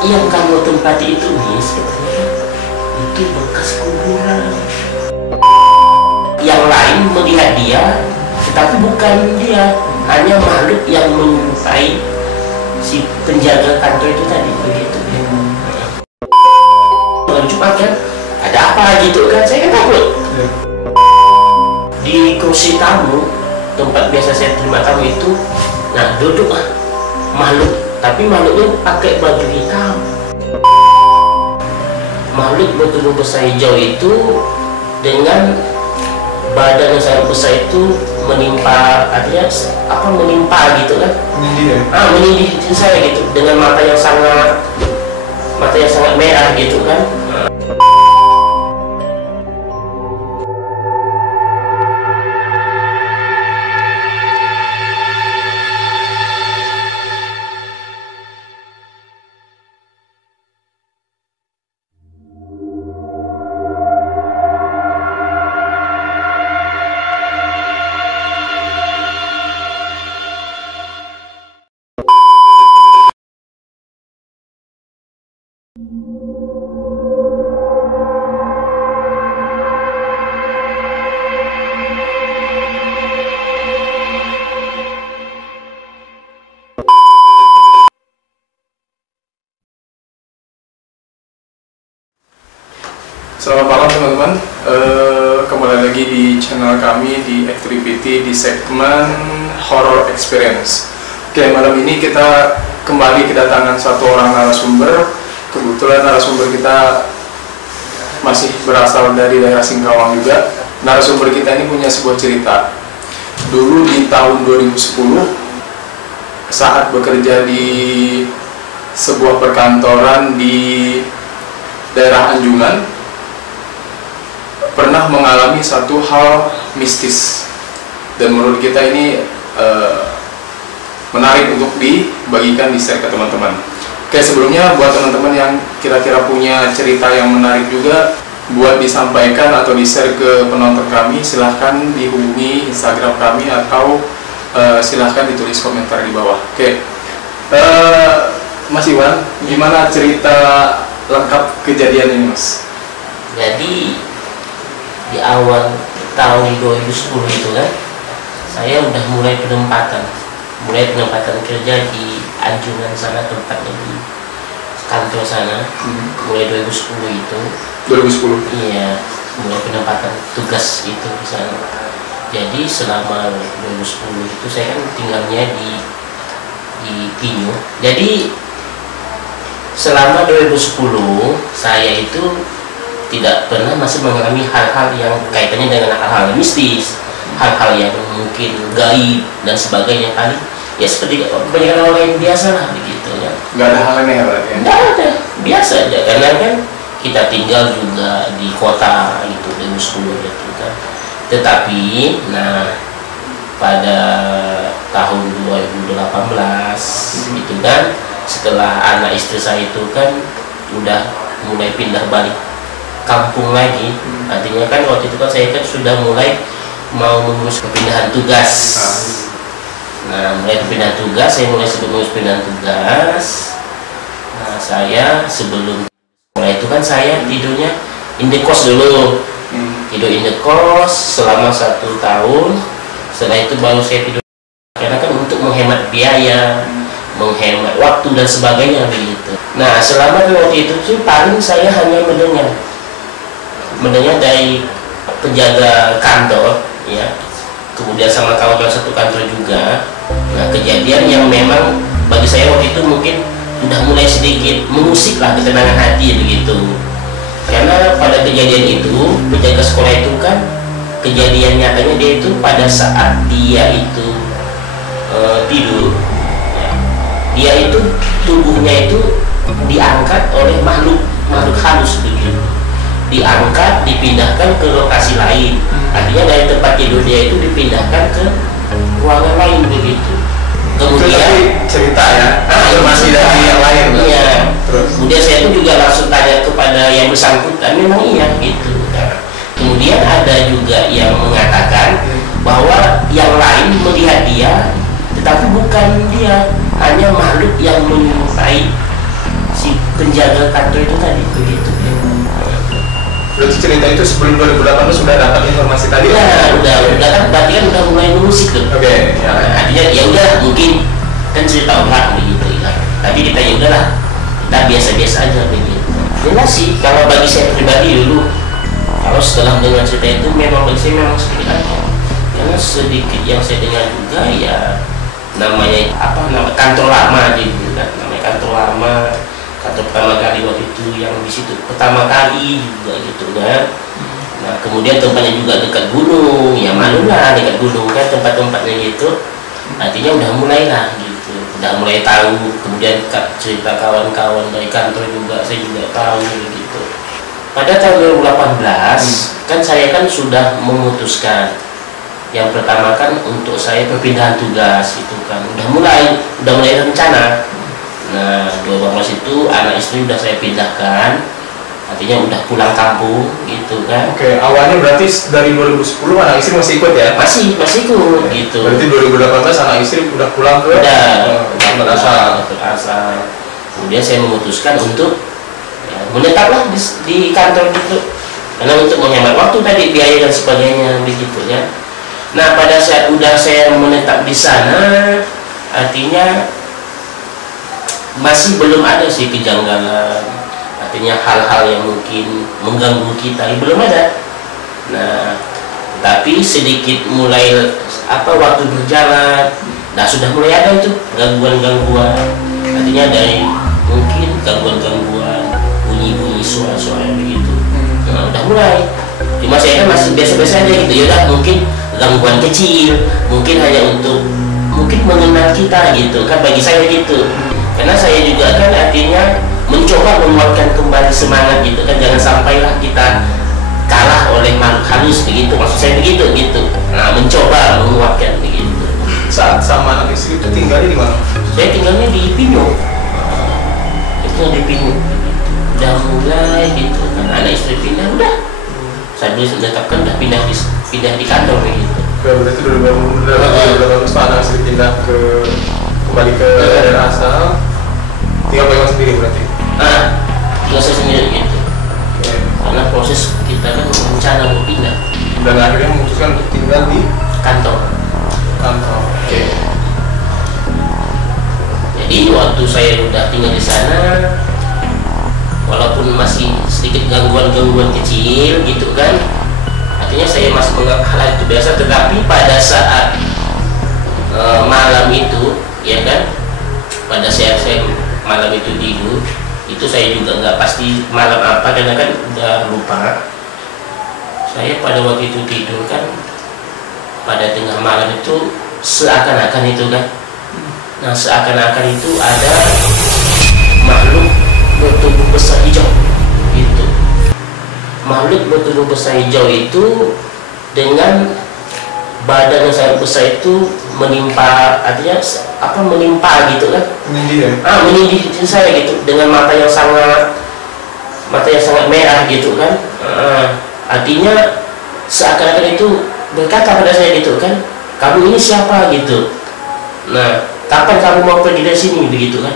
yang kamu tempati itu nih sebenarnya itu bekas kuburan. Yang lain melihat dia, tetapi bukan dia, hanya makhluk yang menyerupai si penjaga kantor itu tadi, begitu. Cuma kan ada apa gitu kan, saya kan takut. Di kursi tamu tempat biasa saya terima tamu itu, nah duduk makhluk, tapi makhluknya pakai baju hitam. Makhluk bertubuh besar hijau itu dengan badan yang sangat besar itu menimpa, artinya apa, menimpa gitu kan, menindih saya gitu, dengan mata yang sangat merah gitu kan. Selamat malam teman-teman, kembali lagi di channel kami di Activity di segmen Horror Experience. Oke, malam ini kita kembali kedatangan satu orang narasumber. Kebetulan narasumber kita masih berasal dari daerah Singkawang juga. Narasumber kita ini punya sebuah cerita. Dulu di tahun 2010, saat bekerja di sebuah perkantoran di daerah Anjungan, pernah mengalami satu hal mistis, dan menurut kita ini menarik untuk dibagikan, di-share ke teman-teman. Oke, sebelumnya buat teman-teman yang kira-kira punya cerita yang menarik juga buat disampaikan atau di-share ke penonton kami, silahkan dihubungi Instagram kami atau silahkan ditulis komentar di bawah. Oke, Mas Iwan, gimana cerita lengkap kejadian ini, Mas? Jadi di awal tahun 2010 itu kan, saya udah mulai penempatan kerja di Anjungan sana, tempatnya di kantor sana. Mulai 2010 itu. 2010? Iya, mulai penempatan tugas itu di sana. Jadi selama 2010 itu saya kan tinggalnya di Pinyu. Jadi selama 2010 saya itu tidak pernah masih mengalami hal-hal yang kaitannya dengan hal-hal mistis, hal-hal yang mungkin gaib dan sebagainya, kali ya seperti kebanyakan orang yang biasa lah begitu ya. Nggak ada hal aneh berarti ya? Nggak ada, biasa aja, karena kan kita tinggal juga di kota gitu, 2010 gitu kan. Tetapi nah pada tahun 2018 itu kan, setelah anak istri saya itu kan udah mulai pindah balik kampung lagi, artinya kan waktu itu kan saya kan sudah mulai mau mengurus perpindahan tugas. Nah, mulai perpindahan tugas, saya mulai sibuk mengurus perpindahan tugas. Nah, saya sebelum mulai itu kan saya tidurnya indekos dulu, tidur indekos selama 1 tahun. Setelah itu baru saya tidur, karena kan untuk menghemat biaya, menghemat waktu dan sebagainya begitu. Nah, selama waktu itu sih paling saya hanya mendengar dari penjaga kantor ya, kemudian sama kawan-kawan satu kantor juga. Nah, kejadian yang memang bagi saya waktu itu mungkin udah mulai sedikit mengusik lah ketenangan hati begitu, karena pada kejadian itu penjaga sekolah itu kan, kejadian nyatanya dia itu pada saat dia itu tidur ya, dia itu tubuhnya itu diangkat oleh makhluk halus begitu, diangkat, dipindahkan ke lokasi lain. Artinya dari tempat tidur dia itu dipindahkan ke ruangan lain begitu. Kemudian cerita ya, informasi dari yang lain. Iya. Kemudian saya itu juga langsung tanya kepada yang bersangkutan, memang iya gitu. Kemudian ada juga yang mengatakan bahwa yang lain melihat dia, tetapi bukan dia, hanya makhluk yang menyerupai si penjaga kantor itu tadi begitu. Berarti cerita itu sebelum 2018 sudah dapat informasi tadi? Ya, udah kan berarti kan udah mulai musik tuh. Oke. Ya. Artinya ya udah mungkin kan cerita orang begitu ya. Tapi kita ya udahlah, kita biasa-biasa aja begitu. Jelas sih kalau bagi saya pribadi dulu, kalau setelah dengar cerita itu memang bagi saya memang sedikit aja. Karena sedikit yang saya dengar juga ya namanya kantor lama gitu kan, namanya kantor lama. Kantor pertama kali waktu itu yang di situ pertama kali juga gitu kan. Nah kemudian tempatnya juga dekat gunung, ya malulah dekat gunung kan tempat-tempatnya gitu. Artinya udah mulai lah gitu, udah mulai tahu. Kemudian cerita kawan-kawan dari kantor juga saya juga tahu gitu. Pada tahun 2018 kan saya kan sudah memutuskan yang pertama kan untuk saya perpindahan tugas itu kan udah mulai rencana. Nah 2018 itu anak istri udah saya pindahkan, artinya udah pulang kampung gitu kan. Oke, awalnya berarti dari 2010 anak istri masih ikut ya? Masih ikut gitu. Berarti 2018 anak istri udah pulang ke tempat asal. Kemudian saya memutuskan untuk ya, menetaplah di kantor gitu, karena untuk menghemat waktu tadi, biaya dan sebagainya begitu ya. Nah pada saat udah saya menetap di sana, artinya masih belum ada sih kejanggalan, artinya hal-hal yang mungkin mengganggu kita belum ada. Nah tapi sedikit mulai waktu berjalan, nah sudah mulai ada itu gangguan-gangguan, artinya dari mungkin gangguan-gangguan bunyi-bunyi suara-suara begitu. Nah udah mulai, cuma saya kan masih biasa-biasa aja gitu. Yaudah mungkin gangguan kecil, mungkin hanya untuk mengenal kita gitu kan, bagi saya gitu. Karena saya juga kan artinya mencoba menguatkan kembali semangat gitu kan, jangan sampailah kita kalah oleh makhluk halus begitu, maksud saya begitu gitu. Nah mencoba menguatkan begitu. Saat sama anak istri itu tinggalnya di mana? Saya tinggalnya di Pinyo, itu di Pinyo. Udah mulai gitu kan, anak istri pindah udah. Saya belum menetapkan udah pindah di kantor begitu. Berarti 2018 anak istri pindah kembali ke daerah asal. Tinggal pegang sendiri berarti? Tinggal saya sendiri gitu. Okay. Karena proses kita kan rencana mau pindah. Dan akhirnya memutuskan untuk tinggal di kantor. Oke. Jadi waktu saya udah tinggal di sana, walaupun masih sedikit gangguan-gangguan kecil gitu kan, artinya saya masih menganggap hal itu biasa. Tetapi pada saat malam itu, ya kan, pada saat saya malam itu tidur, itu saya juga nggak pasti malam apa karena kan udah lupa. Saya pada waktu itu tidur kan, pada tengah malam itu seakan-akan itu kan, nah seakan-akan itu ada makhluk bertubuh besar hijau itu. Makhluk bertubuh besar hijau itu dengan badan yang sangat besar itu menimpa, artinya menimpa gitu kan, menindih saya gitu, dengan mata yang sangat merah gitu kan. Artinya seakan-akan itu berkata pada saya gitu kan, kamu ini siapa gitu, nah kapan kamu mau pergi dari sini begitu kan.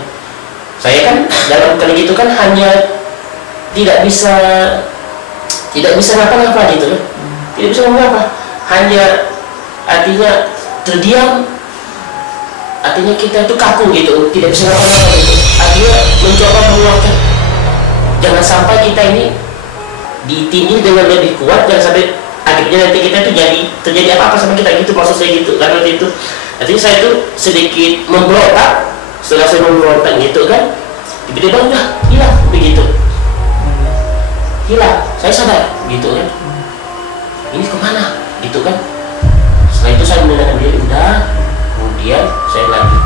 Saya kan dalam kali gitu kan hanya tidak bisa ngapa-ngapa gitu kan, tidak bisa ngapa-ngapa, hanya artinya terdiam, artinya kita itu kaku gitu, tidak bisa ngapa-ngapa gitu. Artinya mencoba menguatkan, jangan sampai kita ini ditindih dengan lebih kuat, jangan sampai akhirnya nanti kita itu terjadi apa-apa sama kita gitu, maksud saya gitu. Karena waktu itu artinya saya itu sedikit memberontak. Setelah saya memberontak gitu kan, tiba-tiba udah hilang begitu, hilang, saya sadar gitu kan, ini kemana gitu kan. Setelah itu saya menenangkan diri, udah. Kemudian saya lagi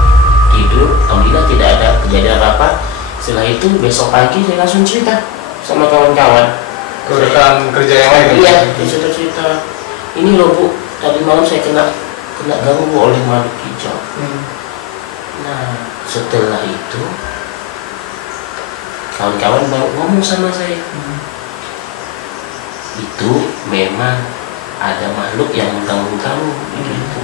tidur, alhamdulillah tidak ada kejadian apa-apa. Setelah itu besok pagi saya langsung cerita sama kawan-kawan, ke rekan kerja yang lain. Iya, saya cerita, ini loh Bu, tadi malam saya kena ganggu oleh makhluk hijau. Nah setelah itu kawan-kawan baru ngomong sama saya, itu memang ada makhluk yang mengganggu kamu begitu.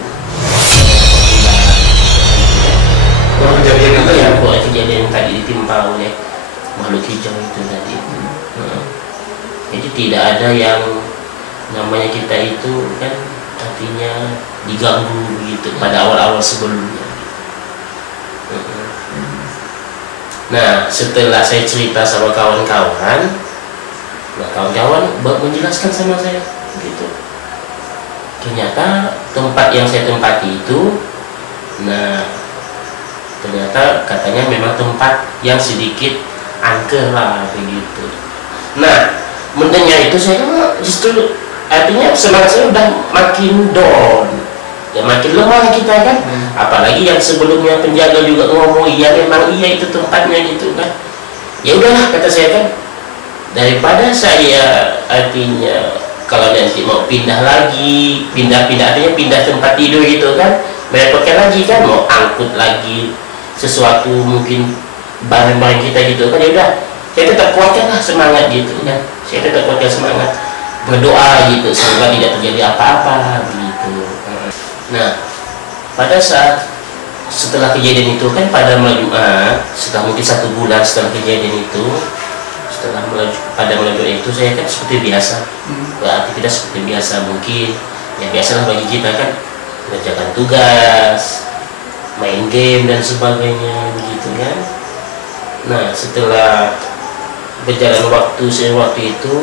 Kejadian itu ya, kejadian yang tadi ditimpa oleh makhluk hijau itu tadi. Jadi tidak ada yang namanya kita itu kan artinya diganggu gitu pada awal-awal sebelumnya. Nah, setelah saya cerita sama kawan-kawan, nah kawan-kawan menjelaskan sama saya gitu. Ternyata tempat yang saya tempati itu, nah ternyata katanya memang tempat yang sedikit angker lah begitu. Nah, mendengar itu saya justru artinya semangat saya udah makin down, ya makin lemah kita kan. Apalagi yang sebelumnya penjaga juga ngomong iya memang iya itu tempatnya gitu kan. Ya udahlah kata saya kan, daripada saya artinya kalau nanti mau pindah lagi, pindah artinya pindah tempat tidur gitu kan, merepotkan lagi kan, mau angkut lagi sesuatu mungkin barang-barang kita gitu kan. Ya udah, saya tetap kuatkan lah semangat gitu kan, saya tetap kuatkan semangat, berdoa gitu semoga tidak terjadi apa-apa gitu. Nah, pada saat setelah kejadian itu kan pada malam Jumat, setelah mungkin 1 bulan setelah kejadian itu, pada malam Jumat itu saya kan seperti biasa, beraktivitas seperti biasa mungkin, ya biasalah bagi kita kan, mengerjakan tugas, main game dan sebagainya begitu kan. Nah, setelah berjalan waktu itu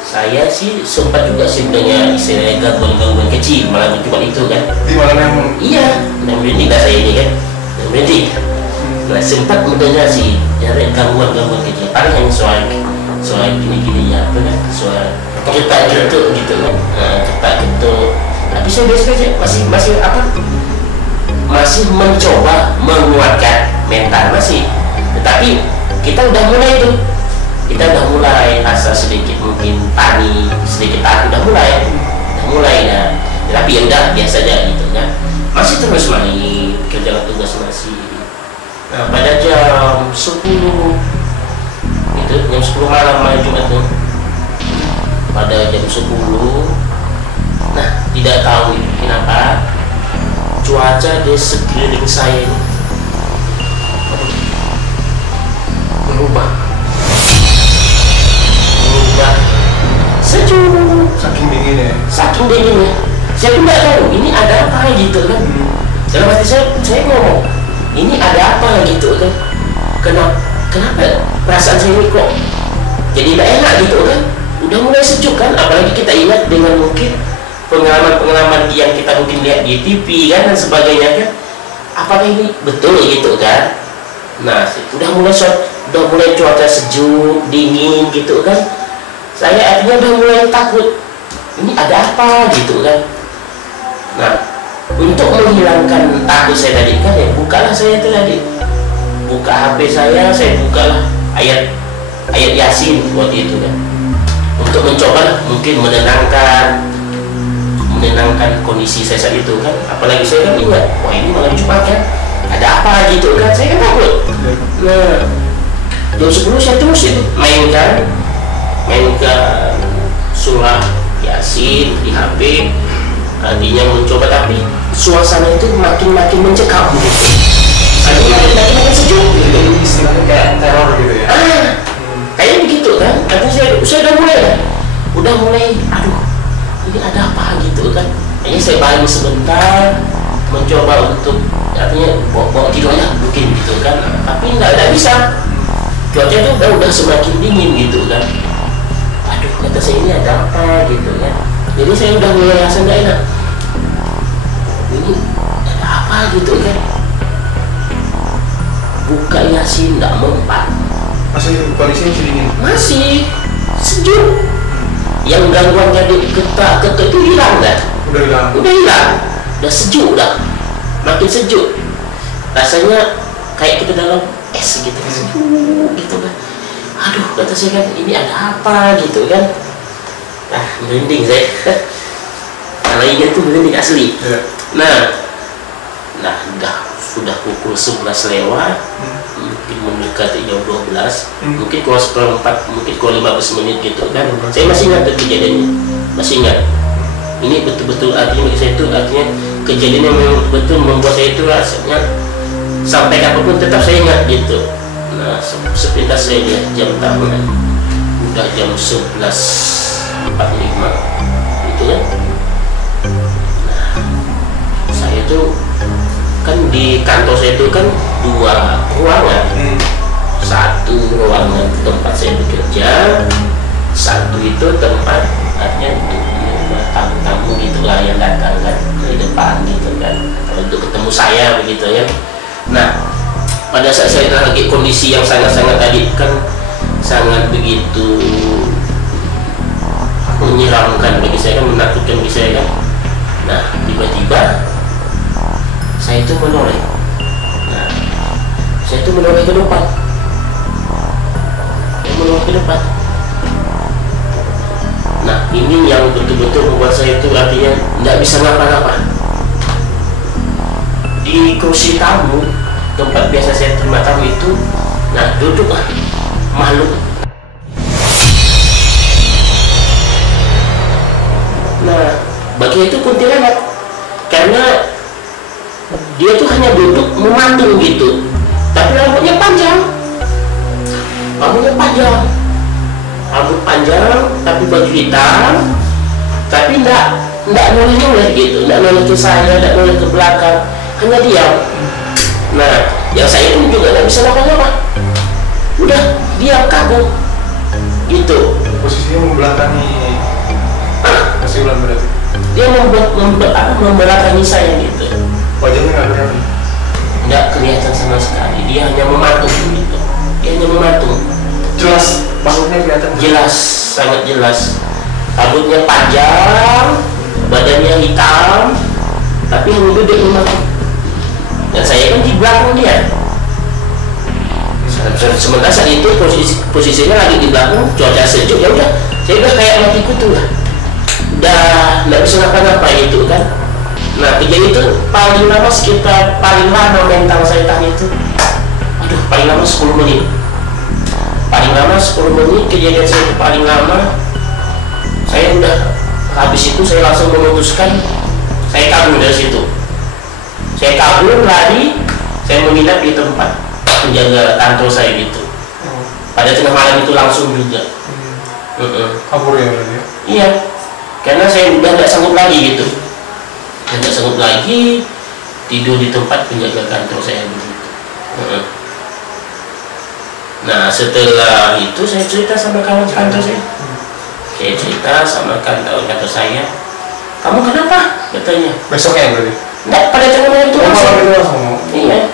saya sih sempat juga sih dengan istilahnya gangguan kecil malam Jumat itu kan. Di malam yang iya, yang berhenti lah saya ini kan, yang berhenti. Nah, sempat mendengar sih dari gangguan kecil, paling hanya suara gini ya, apa kan, suara ketak gitu kan, ketak gitu. Tapi saya biasa masih apa? Masih mencoba menguatkan mental masih, tetapi kita udah mulai rasa sedikit mungkin panik, sedikit takut, udah mulai ya. Tapi ya udah biasa aja gitu kan, masih terus main kerjaan tugas masih. Nah, pada jam 10 itu jam 10 malam Jumat tuh, pada jam 10, nah tidak tahu itu kenapa cuaca di sekeliling saya ini berubah sejuk, saking dinginnya. Saya pun nggak tahu ini ada apa gitu kan. Dalam hati saya ngomong, ini ada apa gitu kan. Kenapa perasaan saya ini kok jadi nggak enak gitu kan. Udah mulai sejuk kan, apalagi kita ingat dengan mungkin pengalaman yang kita mungkin lihat di TV kan dan sebagainya kan. Apakah ini betul gitu kan. Nah, udah mulai cuaca sejuk, dingin gitu kan. Saya artinya udah mulai takut, ini ada apa gitu kan. Nah, untuk menghilangkan takut saya tadi kan, ya bukalah saya tadi, buka HP saya bukalah ayat Yasin waktu itu kan, untuk mencoba mungkin menenangkan kondisi saya saat itu kan. Apalagi saya kan ingat, wah ini malam Jumat kan, ada apa gitu kan, saya kan takut. Nah, jam 10 saya terus itu mainkan surah Yasin di HP, artinya mencoba, tapi suasana itu makin mencekam gitu. Makin sejuk gitu. Istilahnya kayak teror gitu ya. Kayak begitu kan. Artinya saya udah mulai aduh, ini ada apa gitu kan. Kayaknya saya balik sebentar, mencoba untuk artinya bawa tidurnya mungkin gitu kan. Tapi nggak bisa. Cuaca itu udah semakin dingin gitu kan. Aduh, kata saya ini ada apa gitu kan. Jadi saya udah mulai rasa nggak enak, ini ada apa gitu kan. Buka Yasin nggak mempan, Masih kondisinya masih dingin. masih sejuk. Yang gangguan jadi ketak itu hilang kan. Udah hilang, udah sejuk, udah makin sejuk. Rasanya kayak kita dalam es gitu, sejuk gitu kan. Aduh, kata saya kan, ini ada apa gitu kan. Nah, merinding saya. Kalau ingat tuh merinding asli. Nah, sudah pukul 11 lewat, mungkin mendekati jam 12, mungkin kurang seperempat, mungkin kurang 15 menit gitu kan. Saya masih ingat kejadiannya, masih ingat. Ini betul-betul artinya bagi saya itu artinya kejadian yang betul membuat saya itu rasanya sampai kapanpun tetap saya ingat gitu. Nah, sepintas saya lihat jam tangan udah jam 11.45 gitu kan. Nah, saya tuh kan di kantor saya itu kan 2 ruangan. Satu ruangan tempat saya bekerja, satu itu tempat artinya untuk tamu-tamu gitulah yang datang kan dari depan gitu kan, untuk ketemu saya begitu ya. Nah, pada saat saya lagi kondisi yang sangat-sangat tadi kan sangat begitu menyeramkan bagi saya kan, menakutkan bagi saya kan. Nah, tiba-tiba saya itu menoleh. Nah, saya itu menoleh ke depan. Saya menoleh ke depan. Nah, ini yang betul-betul membuat saya itu artinya tidak bisa ngapa-ngapa. Di kursi tamu, tempat biasa saya terima tamu itu, nah duduklah makhluk. Nah, bagi itu kuntilanak, karena dia tuh hanya duduk mematung gitu, tapi rambutnya panjang, rambut panjang, tapi baju hitam, tapi enggak noleh gitu, enggak noleh ke saya, enggak noleh ke belakang, hanya diam. Nah, yang saya pun juga enggak bisa apa-apa, udah diam kagum gitu. Posisinya membelakangi Mas Iwan berarti. Dia membelakangi saya gitu. Wajahnya nggak kelihatan. Nggak kelihatan sama sekali, dia hanya mematung gitu. Dia hanya mematung. Jelas, makhluknya kelihatan. Jelas, sangat jelas. Rambutnya panjang, badannya hitam, tapi hanya duduk mematung. Dan saya kan di belakang dia. Sementara saat itu posisinya lagi di belakang, cuaca sejuk, ya udah, saya udah kayak mati kutu lah. Udah nggak bisa ngapa-ngapa gitu kan. Nah, kejadian itu paling lama mental saya tahan itu, aduh, paling lama 10 menit. Paling lama 10 menit kejadian saya itu paling lama. Saya udah habis itu saya langsung memutuskan saya kabur dari situ. Saya kabur lari, saya menginap di tempat penjaga kantor saya gitu. Pada tengah malam itu langsung juga. Kabur ya berarti ya? Iya, karena saya udah nggak sanggup lagi gitu. Nggak sanggup lagi tidur di tempat penjaga kantor saya begitu. Nah, setelah itu saya cerita sama kawan kantor saya. Saya cerita sama kantor saya. Kamu kenapa? Katanya. Besoknya berarti? Nggak, pada tengah malam itu langsung. Iya.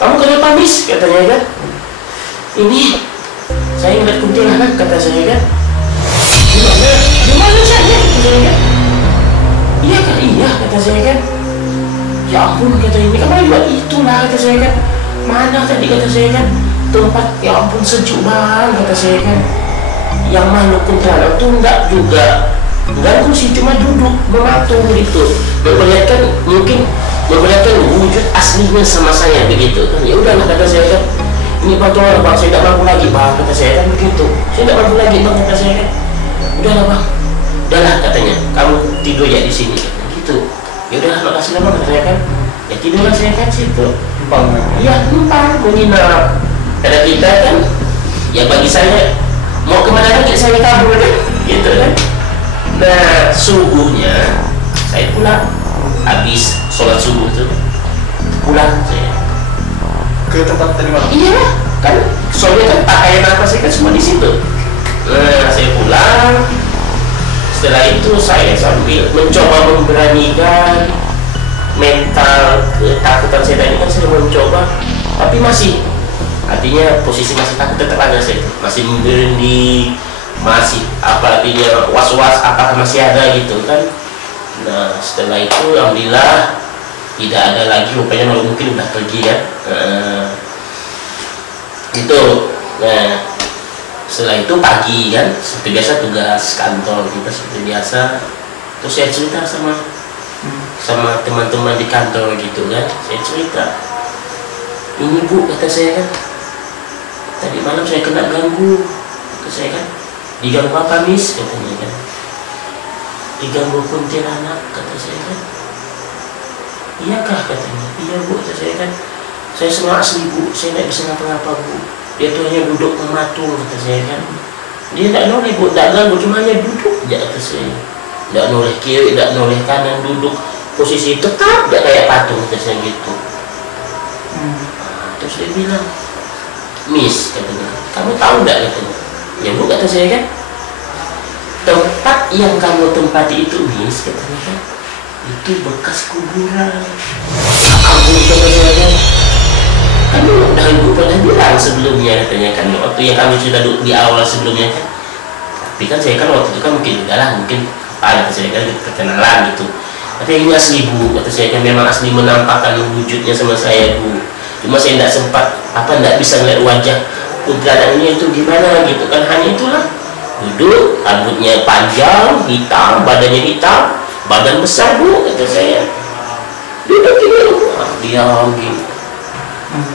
Kamu kenapa, Bis? Katanya kan. Ini saya ngeliat kuntilanak, kata saya kan. Di mana saya? Kata saya kan. Iya kan, iya, kata saya kan. Ya ampun, kata ini, kamu buat itulah, kata saya kan. Mana tadi, kata saya kan, tempat, ya ampun, sejuk banget, kata saya kan. Yang makhluk kuntilanak itu enggak juga ganggu sih, cuma duduk mematung gitu, memperlihatkan wujud aslinya sama saya begitu kan. Ya udahlah, kata saya kan, ini bantu orang bang, saya tidak mampu lagi bang, kata saya kan begitu. Saya tidak mampu lagi bang, kata saya kan. Udahlah bang, udahlah, katanya, kamu tidur ya di sini gitu. Ya udahlah, makasih lah bang, kata saya kan. Ya tidurlah saya kan situ. Iya, numpang, menginap. Karena kita kan, ya bagi saya mau kemana lagi saya kabur kan, gitu kan. Nah, subuhnya saya pulang, habis sholat subuh itu pulang saya ke tempat tadi malam. Iya kan, soalnya kan pakaian apa sih kan semua di situ. Nah, saya pulang. Setelah itu saya sambil mencoba memberanikan mental ketakutan saya tadi kan, saya mencoba, tapi masih, artinya posisi masih takut tetap ada saya, masih memberani, masih apa artinya was-was apakah masih ada gitu kan. Nah, setelah itu alhamdulillah tidak ada lagi, rupanya mungkin udah pergi ya. Itu. Nah, setelah itu pagi kan, seperti biasa tugas kantor kita seperti biasa. Terus saya cerita sama teman-teman di kantor gitu kan. Saya cerita, ini bu, kata saya kan, tadi malam saya kena ganggu, kata saya kan. Diganggu apa, Miss? Katanya kan. Diganggu kuntilanak, kata saya kan. Iyakah, katanya. Iya bu, kata saya kan. Saya semua asli bu, saya tidak bisa ngapa-ngapa bu. dia tuh hanya duduk mematung kata saya kan. Dia tidak noleh, tidak ganggu, cuma hanya duduk aja kata saya. Tidak noleh kiri, tidak noleh kanan, duduk posisi tetap tidak kayak patung kata saya gitu. Terus dia bilang, Miss katanya, kamu tahu tidak katanya? Ya bu kata saya kan, tempat yang kamu tempati itu Miss katanya kan, itu bekas kuburan. Aku kata saya kan, kamu udah ibu pernah bilang sebelumnya katanya kan, waktu yang kami sudah duduk di awal sebelumnya kan. Tapi kan saya kan waktu itu kan mungkin udah lah, mungkin apa kata saya kan perkenalan gitu. Tapi ini asli bu kata saya kan, memang asli menampakkan wujudnya sama saya bu. Cuma saya tidak sempat tidak bisa melihat wajah kuntilanaknya itu gimana gitu kan. Hanya itulah duduk, rambutnya panjang hitam, badannya hitam, badan besar bu kata saya. Duduk gini diam gini,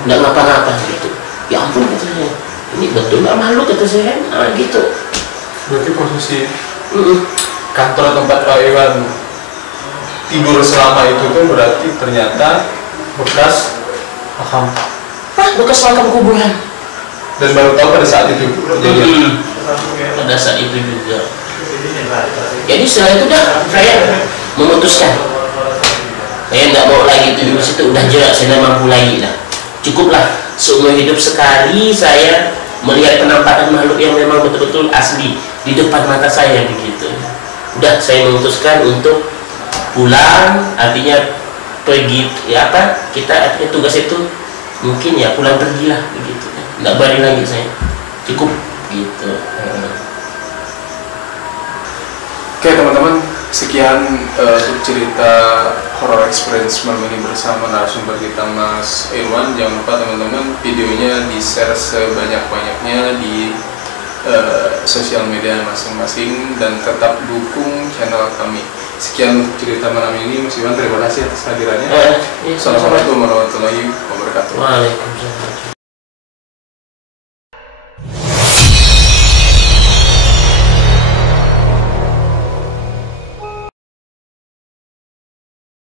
nggak ngapa-ngapa gitu. Ya ampun kata saya, ini betul nggak makhluk kata saya gitu. Berarti posisi kantor tempat Pak Iwan tidur selama itu tuh berarti ternyata bekas makam. Bekas makam kuburan. Dan baru tahu pada saat itu. Pada saat itu juga. Jadi setelah itu dah saya memutuskan, saya tidak mau lagi di situ, udah jelas saya tidak mampu lagi lah. Cukuplah seumur hidup sekali saya melihat penampakan makhluk yang memang betul-betul asli di depan mata saya begitu. Udah saya memutuskan untuk pulang, artinya pergi ya apa kita artinya tugas itu mungkin ya pulang pergilah begitu. Nggak balik lagi saya, cukup gitu. Oke teman-teman, sekian untuk cerita horror experience malam ini bersama narasumber kita Mas Irwan. Jangan lupa teman-teman videonya di share sebanyak-banyaknya di sosial media masing-masing dan tetap dukung channel kami. Sekian untuk cerita malam ini Mas Irwan, terima kasih atas hadirannya. Assalamualaikum warahmatullahi wabarakatuh. Waalaikumsalam.